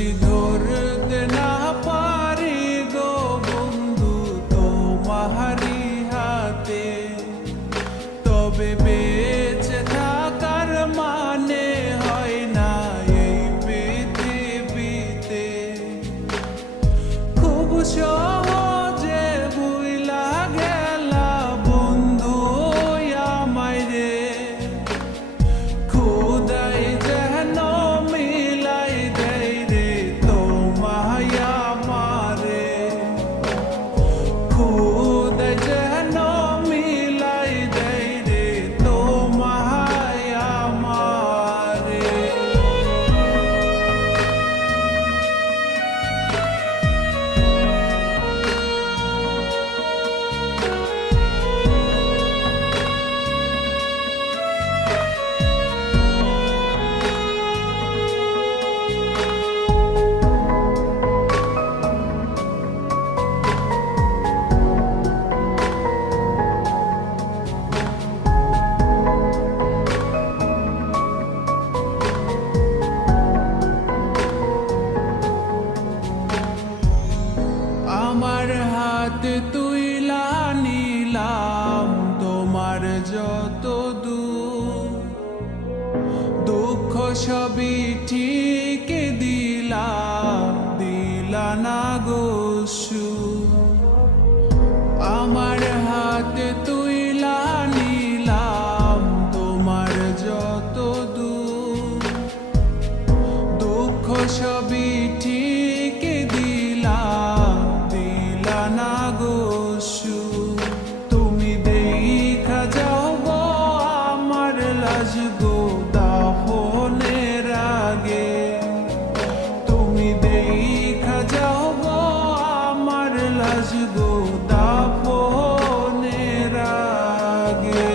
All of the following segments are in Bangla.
যদি ধরতে না পারি গো বন্ধু তোমারি হাতে, তবে বেঁচে থাকার মানে হয় না এই পৃথিবীতে। খুব সহজে ভুইলা গেলা বন্ধু আমায় রে, খোদাই যেন মিলাই দেয় রে তোমায় আমারে, খোদাই যেন মিলাই দেয় রে তোমায় আমারে। আমার হাতে তুইলা নিলাম তোমার যত দুঃখ সবই ঠিক দিলা না গো সুখ। আমার হাতে তুইলা নিলাম তোমার যত দুঃখ সবই ঠিক দিলা না গো সুখ। তুমি দেখা যাও গো আমার লাজ গো দাফনের আগে, তুমি দেখা যাও গো আমার লাজ গো দাফনের আগে।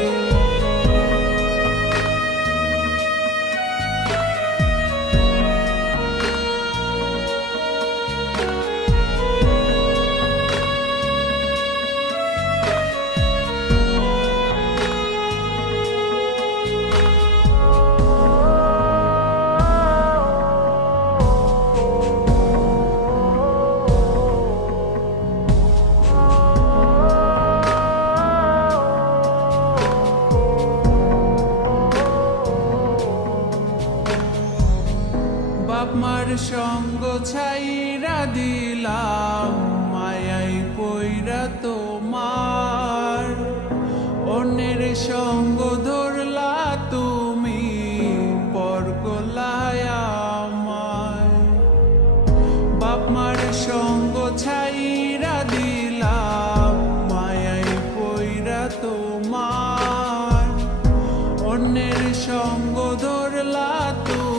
বাপ মার সঙ্গ ছাইরা দিলাম মায়াই পইরা তোমার, অন্যের সঙ্গ ধরলা তুমি পর করলায় আমায়। বাপ মার সঙ্গ ছাইরা দিলাম মায়াই পইরা তোমার, অন্যের সঙ্গ ধরলা তুমি